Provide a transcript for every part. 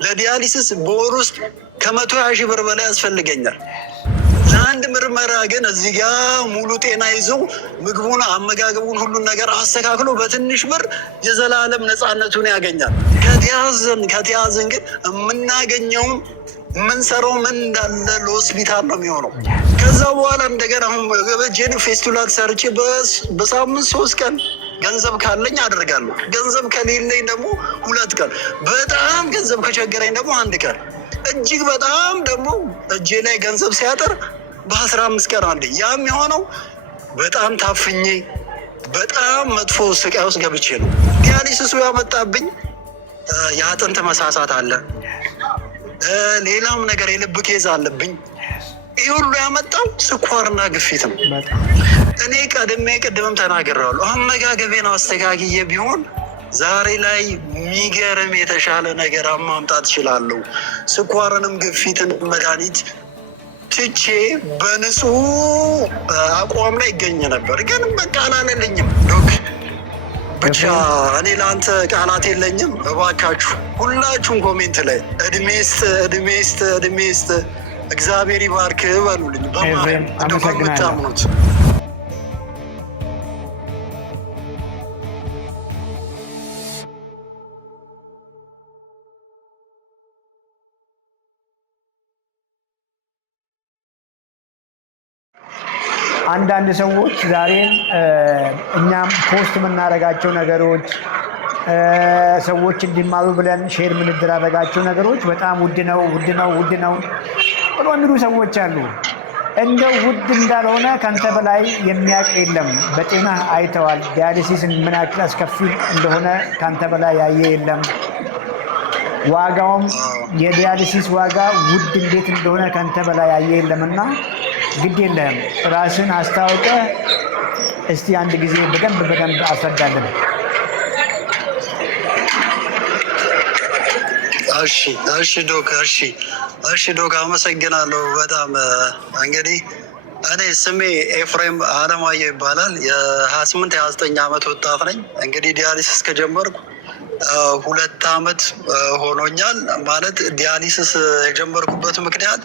ለዲያሊሲስ በወር ውስጥ ከ120,000 ብር በላይ ያስፈልገኛል። ለአንድ ምርመራ ግን እዚህ ጋር ሙሉ ጤና ይዞ ምግቡን፣ አመጋገቡን፣ ሁሉን ነገር አስተካክሎ በትንሽ ብር የዘላለም ነፃነቱን ያገኛል። ከተያዝን ግን የምናገኘውም የምንሰራው ምን እንዳለ ለሆስፒታል ነው የሚሆነው። ከዛ በኋላ እንደገና አሁን በጄን ፌስቱላ ሰርቼ በሳምንት 3 ቀን ገንዘብ ካለኝ አደርጋለሁ። ገንዘብ ከሌለኝ ደግሞ 2 ቀን፣ በጣም ገንዘብ ከቸገረኝ ደግሞ 1 ቀን፣ እጅግ በጣም ደግሞ እጄ ላይ ገንዘብ ሲያጠር በ15 ቀን አንዴ። ያም የሆነው በጣም ታፍኜ በጣም መጥፎ ስቃይ ውስጥ ገብቼ ነው። ዲያሊሲሱ ያመጣብኝ የአጥንት መሳሳት አለ፣ ሌላም ነገር የልብ ኬዝ አለብኝ። ይህ ሁሉ ያመጣው ስኳርና ግፊት ነው። እኔ ቅድምም ተናግሬያለሁ። አመጋገቤን አስተካክዬ ቢሆን ዛሬ ላይ የሚገርም የተሻለ ነገር ማምጣት እችላለሁ። ስኳርንም ግፊትን መድኃኒት ትቼ በንጹህ አቋም ላይ ይገኝ ነበር። ግን በቃ አላለልኝም ዶክ። ብቻ እኔ ለአንተ ቃላት የለኝም። እባካችሁ ሁላችሁም ኮሜንት ላይ እድሜ ስጥ እግዚአብሔር ይባርክ በሉልኝ። በምታምኑት አንዳንድ ሰዎች ዛሬም እኛም ፖስት የምናደርጋቸው ነገሮች ሰዎች እንዲማሩ ብለን ሼር የምንደራረጋቸው ነገሮች በጣም ውድ ነው ብሎ የሚሉ ሰዎች አሉ። እንደው ውድ እንዳልሆነ ከአንተ በላይ የሚያውቅ የለም። በጤና አይተዋል። ዲያሊሲስን ምን ያክል አስከፊ እንደሆነ ከአንተ በላይ ያየ የለም። ዋጋውም የዲያሊሲስ ዋጋ ውድ እንዴት እንደሆነ ከአንተ በላይ ያየ የለምና ግድ የለህም፣ ራስን አስታውቀ እስቲ አንድ ጊዜ በደንብ አስረዳለን። እሺ ዶክ አመሰግናለሁ በጣም። እንግዲህ እኔ ስሜ ኤፍሬም አለማየሁ ይባላል። የ28-29 ዓመት ወጣት ነኝ። እንግዲህ ዲያሊሲስ ከጀመርኩ 2 ዓመት ሆኖኛል። ማለት ዲያሊሲስ የጀመርኩበት ምክንያት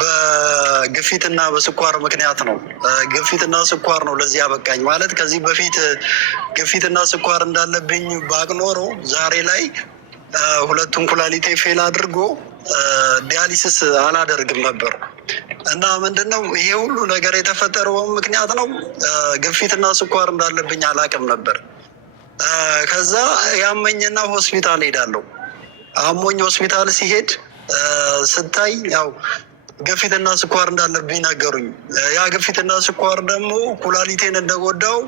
በግፊትና በስኳር ምክንያት ነው። ግፊትና ስኳር ነው ለዚህ ያበቃኝ። ማለት ከዚህ በፊት ግፊትና ስኳር እንዳለብኝ ባቅ ኖሮ ዛሬ ላይ 2ቱም ኩላሊቴ ፌል አድርጎ ዲያሊሲስ አላደርግም ነበር። እና ምንድነው ይሄ ሁሉ ነገር የተፈጠረው ምክንያት ነው። ግፊትና ስኳር እንዳለብኝ አላቅም ነበር። ከዛ ያመኝና ሆስፒታል ሄዳለሁ። አሞኝ ሆስፒታል ሲሄድ ስታይ ያው ግፊትና ስኳር እንዳለብኝ ነገሩኝ። ያ ግፊትና ስኳር ደግሞ ኩላሊቴን እንደጎዳው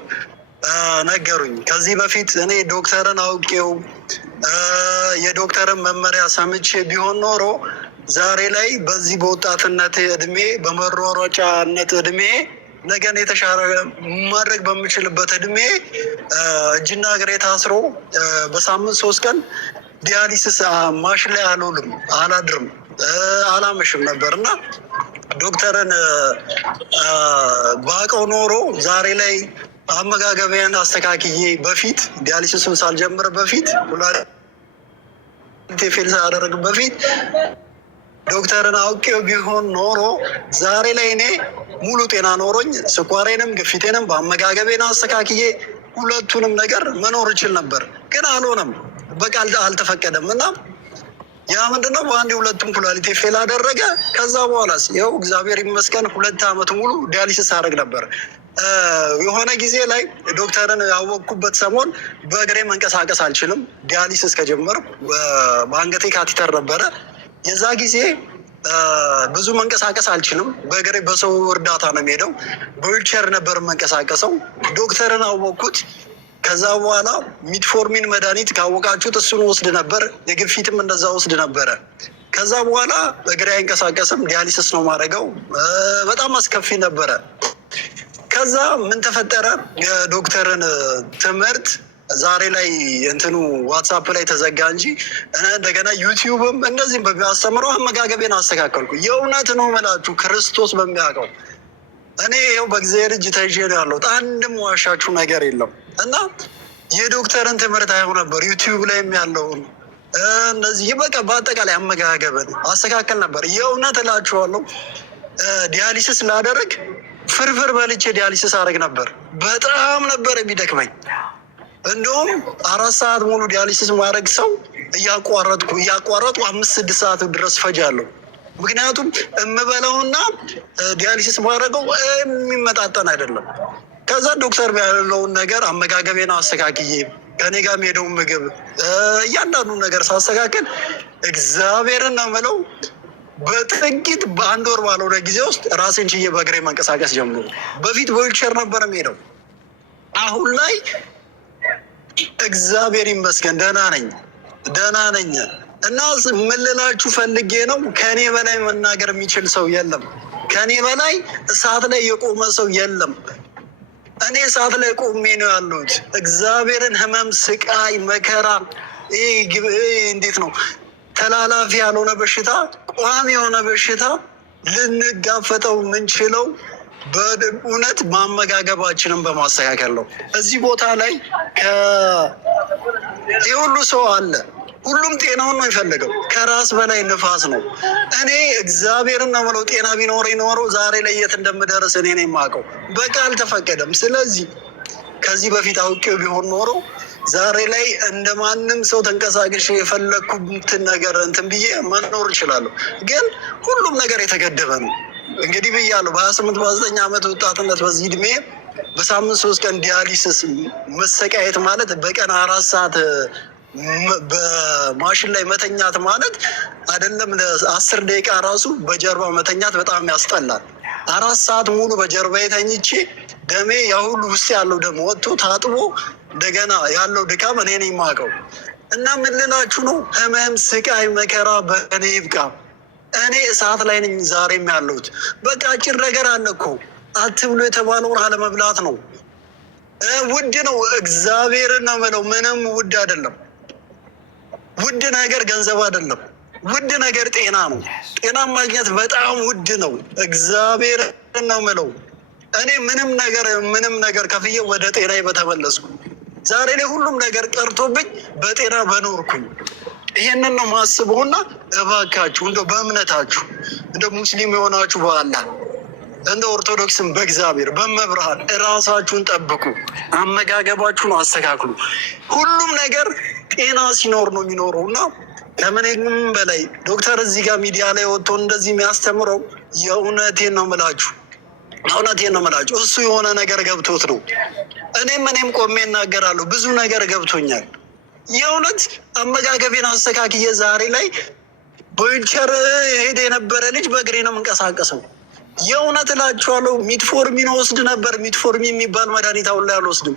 ነገሩኝ። ከዚህ በፊት እኔ ዶክተርን አውቄው የዶክተርን መመሪያ ሰምቼ ቢሆን ኖሮ ዛሬ ላይ በዚህ በወጣትነት እድሜ በመሯሯጫነት እድሜ ነገን የተሻለ ማድረግ በምችልበት እድሜ እጅና እግሬ ታስሮ በሳምንት 3 ቀን ዲያሊሲስ ማሽን ላይ አልውልም፣ አላድርም፣ አላመሽም ነበር እና ዶክተርን ባቀው ኖሮ ዛሬ ላይ አመጋገቢያን አስተካክዬ በፊት ዲያሊሲስን ሳልጀምር በፊት ኩላሊቴ ፌል ሳያደርግ በፊት ዶክተርን አውቄው ቢሆን ኖሮ ዛሬ ላይ እኔ ሙሉ ጤና ኖሮኝ ስኳሬንም ግፊቴንም በአመጋገቤን አስተካክዬ 2ቱንም ነገር መኖር እችል ነበር። ግን አልሆነም፣ በቃ አልተፈቀደም። እና ያ ምንድነው በአንድ 2ቱም ኩላሊቴ ፌል አደረገ። ከዛ በኋላስ ይኸው እግዚአብሔር ይመስገን 2 ዓመት ሙሉ ዲያሊሲስ አደረግ ነበር። የሆነ ጊዜ ላይ ዶክተርን ያወቅኩበት ሰሞን በእግሬ መንቀሳቀስ አልችልም። ዲያሊሲስ ከጀመርኩ በአንገቴ ካቲተር ነበረ። የዛ ጊዜ ብዙ መንቀሳቀስ አልችልም። በእግሬ በሰው እርዳታ ነው የሚሄደው። በዊልቸር ነበር መንቀሳቀሰው። ዶክተርን አወቅኩት። ከዛ በኋላ ሚትፎርሚን መድኃኒት ካወቃችሁት እሱን ወስድ ነበር። የግፊትም እንደዛ ወስድ ነበረ። ከዛ በኋላ በእግሬ አይንቀሳቀስም። ዲያሊሲስ ነው ማድረገው። በጣም አስከፊ ነበረ። ከዛ ምን ተፈጠረ? የዶክተርን ትምህርት ዛሬ ላይ እንትኑ ዋትሳፕ ላይ ተዘጋ እንጂ እንደገና ዩቲዩብም እንደዚህም በሚያስተምረው አመጋገቤን አስተካከልኩ። የእውነት ነው የምላችሁ ክርስቶስ በሚያውቀው እኔ ይኸው በእግዚአብሔር እጅ ተይዤ ነው ያለሁት። አንድም ዋሻችሁ ነገር የለም። እና የዶክተርን ትምህርት አየው ነበር ዩቲዩብ ላይም ያለውን እነዚህ በቃ በአጠቃላይ አመጋገብን አስተካከል ነበር። የእውነት እላችኋለሁ ዲያሊሲስ ላደረግ ፍርፍር በልቼ ዲያሊሲስ አደረግ ነበር። በጣም ነበር የሚደክመኝ። እንደውም 4 ሰዓት ሙሉ ዲያሊሲስ ማድረግ ሰው እያቋረጥኩ 5-6 ሰዓት ድረስ ፈጃለሁ። ምክንያቱም የምበላውና ዲያሊሲስ ማድረገው የሚመጣጠን አይደለም። ከዛ ዶክተር ያለውን ነገር አመጋገቤን አስተካክዬ ከኔ ጋር የሄደውን ምግብ እያንዳንዱ ነገር ሳስተካከል እግዚአብሔርን ነው የምለው በጥቂት በ1 ወር ባልሆነ ጊዜ ውስጥ ራሴን ችዬ በእግሬ መንቀሳቀስ ጀምሮ። በፊት በዊልቸር ነበር የምሄደው። አሁን ላይ እግዚአብሔር ይመስገን ደህና ነኝ። እና ምን ልላችሁ ፈልጌ ነው፣ ከኔ በላይ መናገር የሚችል ሰው የለም። ከኔ በላይ እሳት ላይ የቆመ ሰው የለም። እኔ እሳት ላይ ቆሜ ነው ያለሁት። እግዚአብሔርን ህመም፣ ስቃይ፣ መከራ እንዴት ነው ተላላፊ ያልሆነ በሽታ፣ ቋሚ የሆነ በሽታ ልንጋፈጠው የምንችለው በእውነት ማመጋገባችንን በማስተካከል ነው። እዚህ ቦታ ላይ የሁሉ ሰው አለ። ሁሉም ጤናውን ነው የፈለገው። ከራስ በላይ ንፋስ ነው። እኔ እግዚአብሔርን ነው የምለው ጤና ቢኖረኝ ኖሮ ዛሬ ላይ የት እንደምደርስ እኔ ነኝ የማውቀው። በቃ አልተፈቀደም። ስለዚህ ከዚህ በፊት አውቄው ቢሆን ኖሮ ዛሬ ላይ እንደ ማንም ሰው ተንቀሳቅሼ የፈለግኩትን ነገር እንትን ብዬ መኖር እችላለሁ። ግን ሁሉም ነገር የተገደበ ነው። እንግዲህ ብያለሁ በ28 በ9 ዓመት ወጣትነት በዚህ እድሜ በሳምንት 3 ቀን ዲያሊሲስ መሰቃየት ማለት በቀን 4 ሰዓት በማሽን ላይ መተኛት ማለት አይደለም። ለ10 ደቂቃ ራሱ በጀርባ መተኛት በጣም ያስጠላል። 4 ሰዓት ሙሉ በጀርባ የተኝቼ ደሜ ያሁሉ ውስጥ ያለው ደም ወጥቶ ታጥቦ እንደገና ያለው ድካም እኔ ነኝ የማውቀው። እና ምን ልላችሁ ነው፣ ህመም፣ ስቃይ፣ መከራ በእኔ ይብቃ። እኔ እሳት ላይ ነኝ ዛሬም ያለሁት። በቃ አጭር ነገር አለ እኮ አትብሎ የተባለውን አለመብላት ነው። ውድ ነው። እግዚአብሔርን ነው የምለው፣ ምንም ውድ አይደለም። ውድ ነገር ገንዘብ አይደለም። ውድ ነገር ጤና ነው። ጤና ማግኘት በጣም ውድ ነው። እግዚአብሔርን ነው የምለው። እኔ ምንም ነገር ከፍዬ ወደ ጤና በተመለስኩ ዛሬ ላይ ሁሉም ነገር ቀርቶብኝ በጤና በኖርኩኝ። ይሄንን ነው ማስበውና እባካችሁ እንደ በእምነታችሁ እንደ ሙስሊም የሆናችሁ በኋላ እንደ ኦርቶዶክስም በእግዚአብሔር በመብርሃን እራሳችሁን ጠብቁ። አመጋገባችሁን አስተካክሉ። ሁሉም ነገር ጤና ሲኖር ነው የሚኖረው እና ከምንም በላይ ዶክተር እዚህ ጋር ሚዲያ ላይ ወጥቶ እንደዚህ የሚያስተምረው የእውነቴን ነው የምላችሁ እሱ የሆነ ነገር ገብቶት ነው። እኔም ቆሜ እናገራለሁ። ብዙ ነገር ገብቶኛል። የእውነት አመጋገቤን አስተካክዬ ዛሬ ላይ በዊልቸር ሄደ የነበረ ልጅ በእግሬ ነው የምንቀሳቀሰው። የእውነት እላችኋለሁ ሚትፎርሚን ወስድ ነበር። ሚትፎርሚን የሚባል መድኃኒት አሁን ላይ አልወስድም።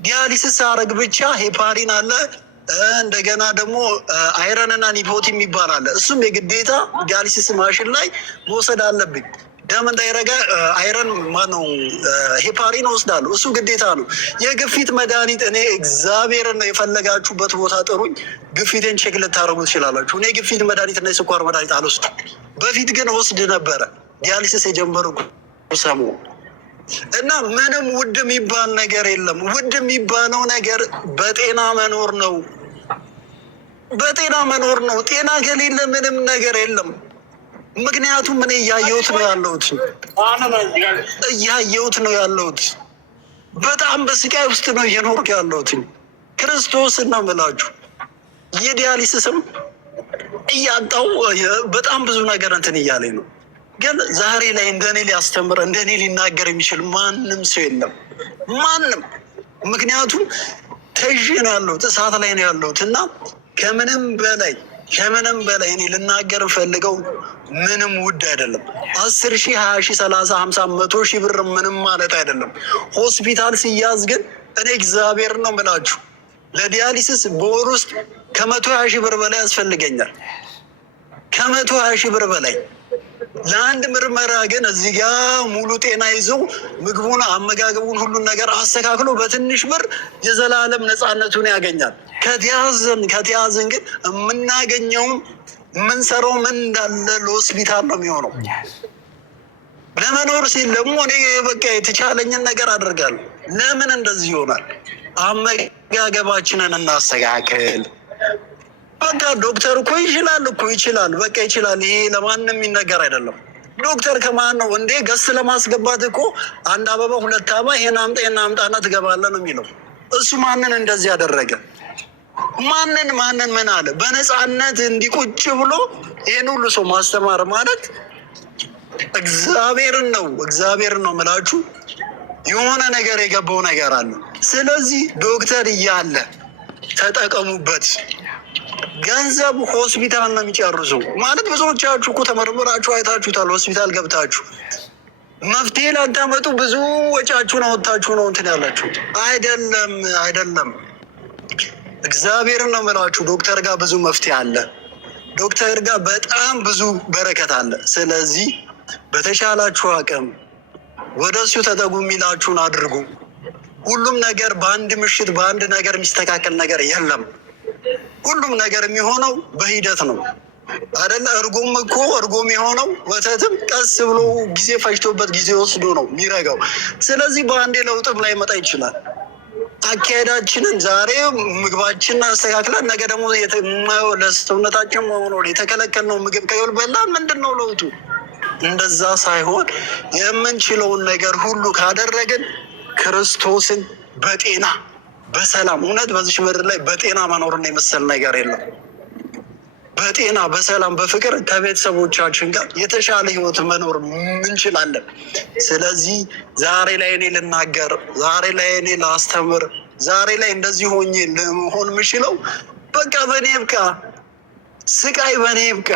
ዲያሊሲስ አረግ ብቻ ሄፓሪን አለ፣ እንደገና ደግሞ አይረንና ኒኮቲን የሚባል አለ። እሱም የግዴታ ዲያሊሲስ ማሽን ላይ መውሰድ አለብኝ። ደም እንዳይረጋ አይረን ማነው ሄፓሪን ወስዳለሁ። እሱ ግዴታ ነው። የግፊት መድኃኒት እኔ እግዚአብሔርን ነው የፈለጋችሁበት ቦታ ጥሩኝ። ግፊቴን ቼክ ልታደርጉ ትችላላችሁ። እኔ ግፊት መድኃኒት እና የስኳር መድኃኒት አልወስድም። በፊት ግን ወስድ ነበረ ዲያሊሲስ የጀመርኩ ሰሞኑን እና ምንም ውድ የሚባል ነገር የለም። ውድ የሚባለው ነገር በጤና መኖር ነው። ጤና ከሌለ ምንም ነገር የለም። ምክንያቱም እኔ እያየሁት ነው ያለሁት። በጣም በስቃይ ውስጥ ነው እየኖርኩ ያለሁት። ክርስቶስን ነው የምላችሁ። የዲያሊሲስም እያጣው በጣም ብዙ ነገር እንትን እያለኝ ነው። ግን ዛሬ ላይ እንደኔ ሊያስተምር እንደኔ ሊናገር የሚችል ማንም ሰው የለም። ማንም። ምክንያቱም ተይዤ ነው ያለሁት፣ እሳት ላይ ነው ያለሁት እና ከምንም በላይ እኔ ልናገር ፈልገው ምንም ውድ አይደለም። 10,000 20,000 30,000 50,000 100,000 ብር ምንም ማለት አይደለም። ሆስፒታል ሲያዝ ግን እኔ እግዚአብሔር ነው የምላችሁ ለዲያሊሲስ በወር ውስጥ ከ120,000 ብር በላይ ያስፈልገኛል። ከ120,000 ብር በላይ ለአንድ ምርመራ ግን እዚህ ጋ ሙሉ ጤና ይዞ ምግቡን፣ አመጋገቡን፣ ሁሉን ነገር አስተካክሎ በትንሽ ብር የዘላለም ነፃነቱን ያገኛል። ከተያዝን ግን የምናገኘውም የምንሰራው ምን እንዳለ ለሆስፒታል ነው የሚሆነው። ለመኖር ሲል ደግሞ እኔ በቃ የተቻለኝን ነገር አደርጋለሁ። ለምን እንደዚህ ይሆናል? አመጋገባችንን እናስተካክል። በቃ ዶክተር እኮ ይችላል፣ በቃ ይችላል። ይሄ ለማንም የሚነገር አይደለም። ዶክተር ከማን ነው እንዴ? ገስ ለማስገባት እኮ አንድ አበባ ሁለት አበባ ይሄን አምጣና ትገባለህ ነው የሚለው። እሱ ማንን እንደዚህ ያደረገ? ማንን ምን አለ? በነፃነት እንዲቁጭ ብሎ ይህን ሁሉ ሰው ማስተማር ማለት እግዚአብሔርን ነው ምላችሁ። የሆነ ነገር የገባው ነገር አለ። ስለዚህ ዶክተር እያለ ተጠቀሙበት። ገንዘብ ሆስፒታል ነው የሚጨርሱ ማለት ብዙዎቻችሁ እኮ ተመርምራችሁ አይታችሁታል። ሆስፒታል ገብታችሁ መፍትሄ ላታመጡ ብዙ ወጫችሁን አወጣችሁ ነው እንትን ያላችሁ። አይደለም እግዚአብሔርን ነው የምላችሁ። ዶክተር ጋር ብዙ መፍትሄ አለ። ዶክተር ጋር በጣም ብዙ በረከት አለ። ስለዚህ በተሻላችሁ አቅም ወደ እሱ ተጠጉ፣ የሚላችሁን አድርጉ። ሁሉም ነገር በአንድ ምሽት በአንድ ነገር የሚስተካከል ነገር የለም። ሁሉም ነገር የሚሆነው በሂደት ነው አይደለ? እርጎም የሆነው ወተትም ቀስ ብሎ ጊዜ ፈጅቶበት ጊዜ ወስዶ ነው የሚረጋው። ስለዚህ በአንዴ ለውጥም ላይ መጣ ይችላል። አካሄዳችንን ዛሬ ምግባችንን አስተካክለን ነገ ደግሞ ለሰውነታችን መሆኑ የተከለከልነው ምግብ ከበላ ምንድን ነው ለውጡ? እንደዛ ሳይሆን የምንችለውን ነገር ሁሉ ካደረግን ክርስቶስን በጤና በሰላም እውነት በዚች ምድር ላይ በጤና መኖርን የመሰል ነገር የለም። በጤና በሰላም በፍቅር ከቤተሰቦቻችን ጋር የተሻለ ህይወት መኖር እንችላለን። ስለዚህ ዛሬ ላይ እኔ ልናገር፣ ዛሬ ላይ እኔ ላስተምር፣ ዛሬ ላይ እንደዚህ ሆኜ ለመሆን የምችለው በቃ በእኔ ይብቃ፣ ስቃይ በእኔ ይብቃ።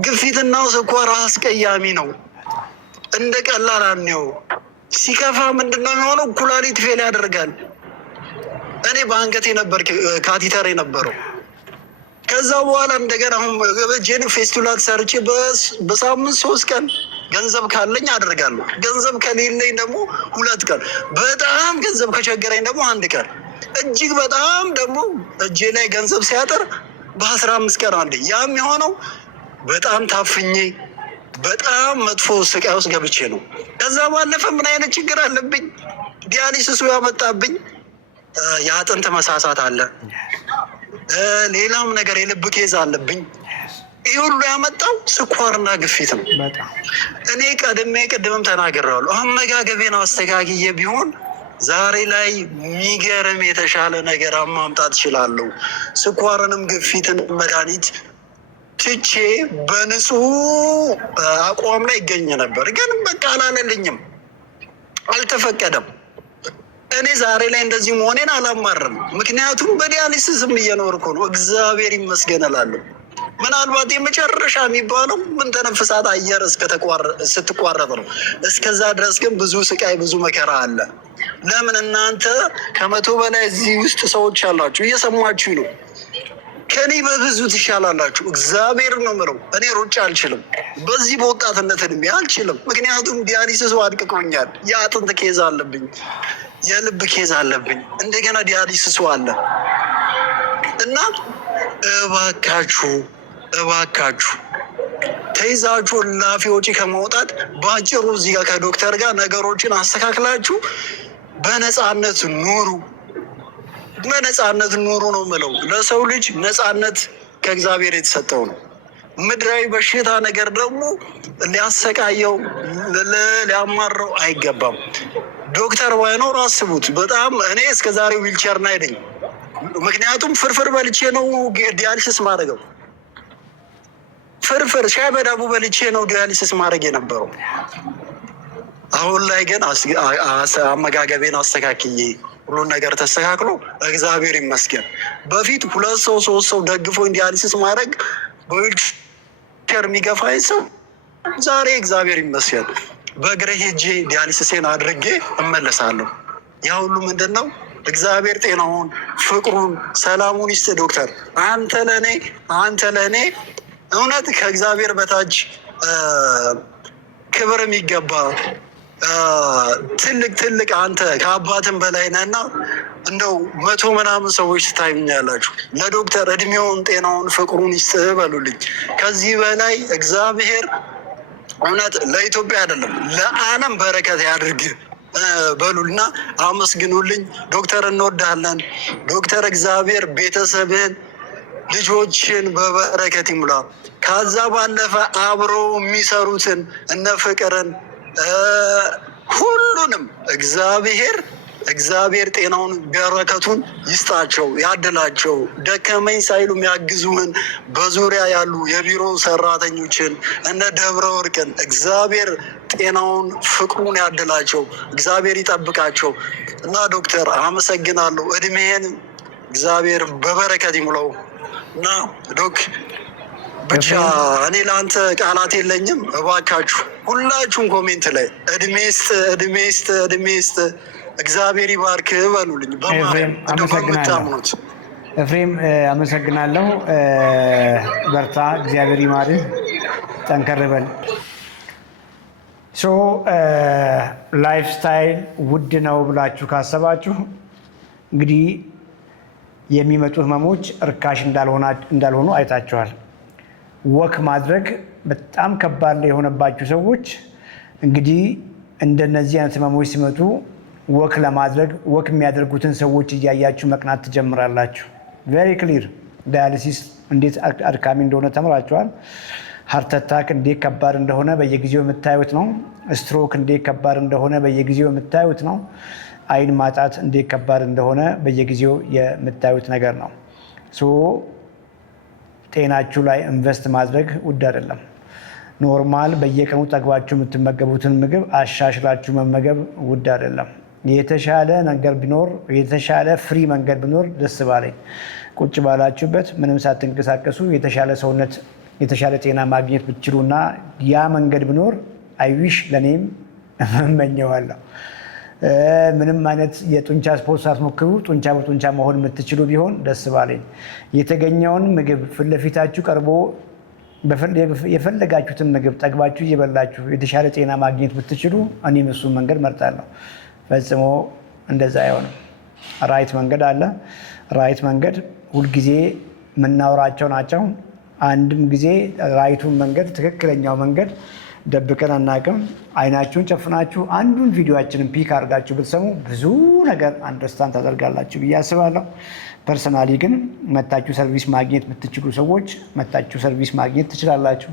ግፊትና ስኳር አስቀያሚ ነው፣ እንደ ቀላል አንየው። ሲከፋ ምንድነው የሚሆነው? ኩላሊት ፌል ያደርጋል። እኔ በአንገቴ ነበር ካቲተር የነበረው። ከዛ በኋላ እንደገና አሁን በጄን ፌስቱላት ሰርቼ በሳምንት 3 ቀን ገንዘብ ካለኝ አደርጋለሁ። ገንዘብ ከሌለኝ ደግሞ 2 ቀን፣ በጣም ገንዘብ ከቸገረኝ ደግሞ 1 ቀን፣ እጅግ በጣም ደግሞ እጄ ላይ ገንዘብ ሲያጠር በ15 ቀን አንዴ። ያም የሆነው በጣም ታፍኜ በጣም መጥፎ ስቃይ ውስጥ ገብቼ ነው። ከዛ ባለፈ ምን አይነት ችግር አለብኝ? ዲያሊሲሱ ያመጣብኝ የአጥንት መሳሳት አለ፣ ሌላም ነገር የልብ ኬዝ አለብኝ። ይህ ሁሉ ያመጣው ስኳርና ግፊት ነው። እኔ ቅድምም ተናግሬያለሁ። አመጋገቤን አስተካክዬ ቢሆን ዛሬ ላይ የሚገርም የተሻለ ነገር ማምጣት እችላለሁ። ስኳርንም ግፊትን መድኃኒት ትቼ በንጹህ አቋም ላይ ይገኝ ነበር። ግን በቃ አላለልኝም፣ አልተፈቀደም። እኔ ዛሬ ላይ እንደዚህ መሆኔን አላማርም። ምክንያቱም በዲያሊሲስም እየኖርኩ ነው። እግዚአብሔር ይመስገን እላለሁ። ምናልባት የመጨረሻ የሚባለው ምን ተነፍሳት አየር ስትቋረጥ ነው። እስከዛ ድረስ ግን ብዙ ስቃይ ብዙ መከራ አለ። ለምን እናንተ 100 በላይ እዚህ ውስጥ ሰዎች አላችሁ፣ እየሰማችሁ ነው። ከኔ በብዙ ትሻላላችሁ። እግዚአብሔር ነው የምለው። እኔ ሩጫ አልችልም፣ በዚህ በወጣትነት እድሜ አልችልም። ምክንያቱም ዲያሊሲሱ አድቅቆኛል። የአጥንት ኬዝ አለብኝ፣ የልብ ኬዝ አለብኝ፣ እንደገና ዲያሊሲሱ አለ እና እባካችሁ ተይዛችሁ ላፊ ወጪ ከማውጣት በአጭሩ እዚህ ጋር ከዶክተር ጋር ነገሮችን አስተካክላችሁ በነፃነት ኑሩ። በነፃነት ኑሩ ነው የምለው። ለሰው ልጅ ነፃነት ከእግዚአብሔር የተሰጠው ነው። ምድራዊ በሽታ ነገር ደግሞ ሊያሰቃየው ሊያማረው አይገባም። ዶክተር ባይኖር አስቡት። በጣም እኔ እስከ ዛሬ ዊልቸር ና አይደኝ። ምክንያቱም ፍርፍር በልቼ ነው ዲያሊሲስ ማድረገው። ፍርፍር ሻይ በዳቦ በልቼ ነው ዲያሊሲስ ማድረግ የነበረው። አሁን ላይ ግን አመጋገቤን አስተካክዬ ሁሉን ነገር ተስተካክሎ እግዚአብሔር ይመስገን። በፊት 2 ሰው 3 ሰው ደግፎኝ ዲያሊሲስ ማድረግ በዊልቸር የሚገፋኝ ሰው ዛሬ እግዚአብሔር ይመስገን በእግሬ ሄጄ ዲያሊሲሴን አድርጌ እመለሳለሁ። ያ ሁሉ ምንድን ነው? እግዚአብሔር ጤናውን፣ ፍቅሩን፣ ሰላሙን ይስጥ። ዶክተር አንተ ለእኔ እውነት ከእግዚአብሔር በታች ክብር የሚገባ ትልቅ አንተ ከአባትም በላይ ነህና እንደው 100 ምናምን ሰዎች ትታዩኛላችሁ። ለዶክተር እድሜውን፣ ጤናውን፣ ፍቅሩን ይስጥ በሉልኝ። ከዚህ በላይ እግዚአብሔር እውነት ለኢትዮጵያ አይደለም ለዓለም በረከት ያድርግ በሉልና አመስግኑልኝ። ዶክተር እንወዳለን። ዶክተር እግዚአብሔር ቤተሰብህን ልጆችን በበረከት ይሙላ። ከዛ ባለፈ አብረው የሚሰሩትን እነ ፍቅርን ሁሉንም እግዚአብሔር ጤናውን በረከቱን ይስጣቸው፣ ያድላቸው። ደከመኝ ሳይሉ የሚያግዙህን በዙሪያ ያሉ የቢሮ ሰራተኞችን እነ ደብረ ወርቅን እግዚአብሔር ጤናውን ፍቅሩን ያድላቸው፣ እግዚአብሔር ይጠብቃቸው እና ዶክተር አመሰግናለሁ። እድሜህን እግዚአብሔር በበረከት ይሙላው እና ዶክ ብቻ እኔ ለአንተ ቃላት የለኝም። እባካችሁ ሁላችሁም ኮሜንት ላይ እድሜ ስጥ እግዚአብሔር ይባርክ በሉልኝ። በምታምኑት ኤፍሬም አመሰግናለሁ። በርታ፣ እግዚአብሔር ይማርህ፣ ጠንከር በል። ላይፍ ስታይል ውድ ነው ብላችሁ ካሰባችሁ እንግዲህ የሚመጡ ህመሞች እርካሽ እንዳልሆኑ አይታችኋል። ወክ ማድረግ በጣም ከባድ የሆነባችሁ ሰዎች እንግዲህ እንደነዚህ አይነት ህመሞች ሲመጡ ወክ ለማድረግ ወክ የሚያደርጉትን ሰዎች እያያችሁ መቅናት ትጀምራላችሁ። ቬሪ ክሊር። ዳያሊሲስ እንዴት አድካሚ እንደሆነ ተምራችኋል። ሃርት አታክ እንዴት ከባድ እንደሆነ በየጊዜው የምታዩት ነው። ስትሮክ እንዴት ከባድ እንደሆነ በየጊዜው የምታዩት ነው። አይን ማጣት እንዴት ከባድ እንደሆነ በየጊዜው የምታዩት ነገር ነው። ጤናችሁ ላይ ኢንቨስት ማድረግ ውድ አይደለም። ኖርማል በየቀኑ ጠግባችሁ የምትመገቡትን ምግብ አሻሽላችሁ መመገብ ውድ አይደለም። የተሻለ ነገር ቢኖር የተሻለ ፍሪ መንገድ ቢኖር ደስ ባለኝ። ቁጭ ባላችሁበት ምንም ሳትንቀሳቀሱ የተሻለ ሰውነት የተሻለ ጤና ማግኘት ብትችሉና ያ መንገድ ቢኖር አይዊሽ ለእኔም እመኘዋለሁ። ምንም አይነት የጡንቻ ስፖርት ሳትሞክሩ ጡንቻ በጡንቻ መሆን የምትችሉ ቢሆን ደስ ባለኝ። የተገኘውን ምግብ ፊት ለፊታችሁ ቀርቦ የፈለጋችሁትን ምግብ ጠግባችሁ እየበላችሁ የተሻለ ጤና ማግኘት ብትችሉ እኔም እሱን መንገድ መርጣለሁ። ፈጽሞ እንደዛ አይሆንም። ራይት መንገድ አለ። ራይት መንገድ ሁልጊዜ የምናወራቸው ናቸው። አንድም ጊዜ ራይቱን መንገድ ትክክለኛው መንገድ ደብቀን አናውቅም። አይናችሁን ጨፍናችሁ አንዱን ቪዲዮችንን ፒክ አድርጋችሁ ብትሰሙ ብዙ ነገር አንደርስታንድ ታደርጋላችሁ ብዬ አስባለሁ። ፐርሰናሊ ግን መታችሁ ሰርቪስ ማግኘት የምትችሉ ሰዎች መታችሁ ሰርቪስ ማግኘት ትችላላችሁ።